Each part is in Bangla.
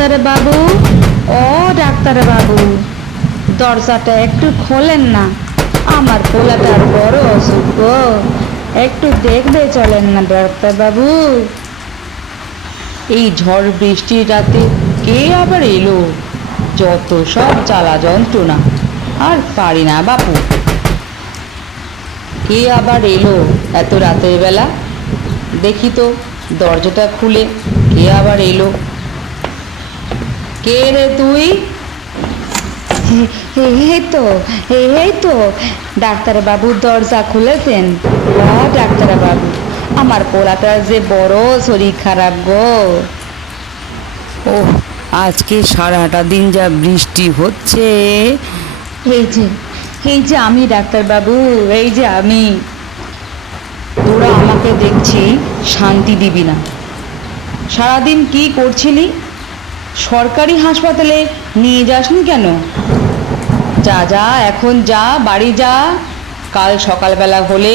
ডাক্তার বাবু, ও ডাক্তার বাবু, দরজাটা একটু খোলেন না। আমার পোলাটার বড় অসুখ গো, একটু দেখবে চলেন না ডাক্তার বাবু। এই ঝড় বৃষ্টির রাতে কে আবার এলো? যত সব জ্বালা যন্ত্রণা, আর পারি না বাপু। কে আবার এলো এত রাতের বেলা? দেখি তো দরজাটা খুলে, কে আবার এলো? কে রে তুই? এই তো, এই তো ডাক্তার বাবু দরজা খুলেছেন। ডাক্তার বাবু, আমার পোলাটার যে বড় শরীর খারাপ গো। ও, আজকে সারাটা দিন যা বৃষ্টি হচ্ছে। এই যে, এই যে আমি ডাক্তার বাবু, এই যে আমি। তোরা আমাকে দেখছি শান্তি দিবি না। সারাদিন কি করছিলি? সরকারি হাসপাতালে নিয়ে যাসনি কেন? যা যা, এখন যা, বাড়ি যা। কাল সকালবেলা হলে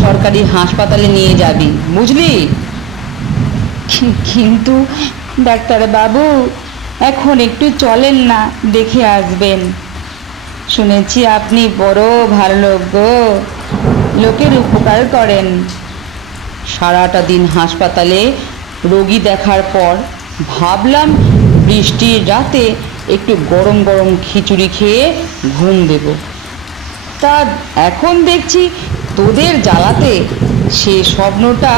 সরকারি হাসপাতালে নিয়ে যাবি, বুঝলি? কিন্তু ডাক্তার বাবু, এখন একটু চলেন না, দেখে আসবেন। শুনেছি আপনি বড় ভালো লোক গো, লোকের উপকার করেন। সারাটা দিন হাসপাতালে রোগী দেখার পর ভাবলাম বৃষ্টির রাতে একটু গরম গরম খিচুড়ি খেয়ে ঘুম দেব। তা এখন দেখছি তোদের জ্বালাতে সে স্বপ্নটা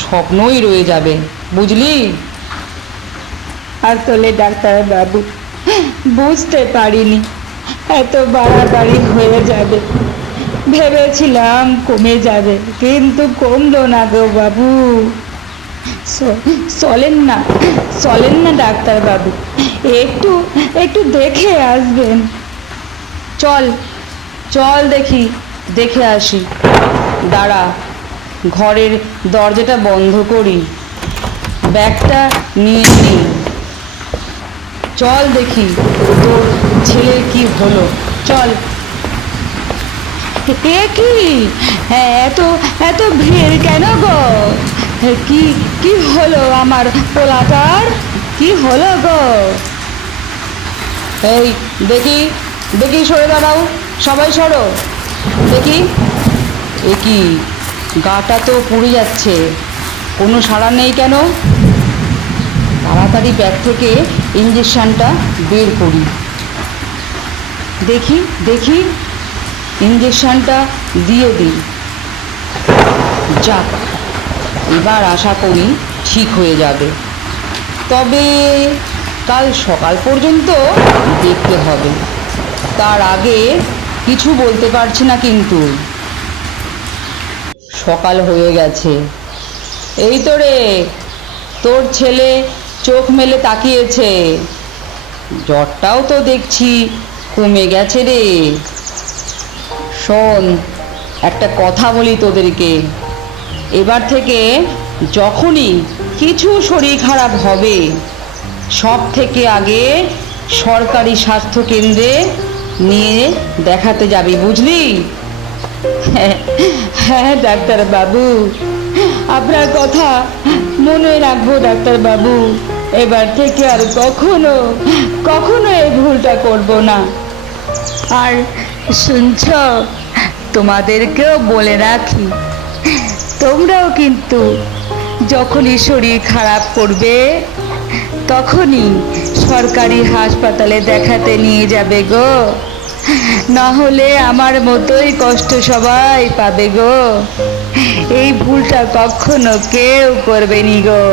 স্বপ্নই রয়ে যাবে, বুঝলি? আসলে ডাক্তার বাবু, বুঝতে পারিনি এত বাড়াবাড়ি হয়ে যাবে। ভেবেছিলাম কমে যাবে, কিন্তু কমলো না গো বাবু। চলেন না, চলেন না ডাক্তার বাবু, একটু একটু দেখে আসবেন। চল চল, দেখি, দেখে আসি। দাঁড়া, ঘরের দরজাটা বন্ধ করি, ব্যাগটা নিয়ে নিই। চল দেখি তোর ছেলের কি হলো, চল। এ কি, এত এত ভিড় কেন গো? কি কি হলো আমার পোলাটার? কি হলো গো? এই দেখি, দেখি, সরে দাঁড়াও, সবাই সরো দেখি। এ কি, গাটা তো পুড়ে যাচ্ছে, কোনো সাড়া নেই কেন? তাড়াতাড়ি ব্যাগ থেকে ইঞ্জেকশনটা বের করি। দেখি দেখি, ইঞ্জেকশনটা দিয়ে দিই। যাক, এবার আশা করি ঠিক হয়ে যাবে। তবে কাল সকাল পর্যন্ত দেখতে হবে, তার আগে কিছু বলতে পারছি না কিন্তু। সকাল হয়ে গেছে। এই তো রে, তোর ছেলে চোখ মেলে তাকিয়েছে। জ্বরটাও তো দেখছি কমে গেছে রে। শোন, একটা কথা বলি তোদেরকে, এবার থেকে যখনই কিছু শরীর খারাপ হবে, সব থেকে আগে সরকারি স্বাস্থ্য কেন্দ্রে নিয়ে দেখাতে যাবি, বুঝলি? হ্যাঁ ডাক্তার বাবু, আপনার কথা মনে রাখবো ডাক্তার বাবু। এবার থেকে আর কখনো কখনো এই ভুলটা করব না। আর শুনছ, তোমাদেরকেও বলে রাখি, তোমরাও কিন্তু যখনই শরীর খারাপ করবে, তখনই সরকারি হাসপাতালে দেখাতে নিয়ে যাবে গো। না হলে আমার মতোই কষ্ট সবাই পাবে গো। এই ভুলটা কখনো কেউ করবে নি গো।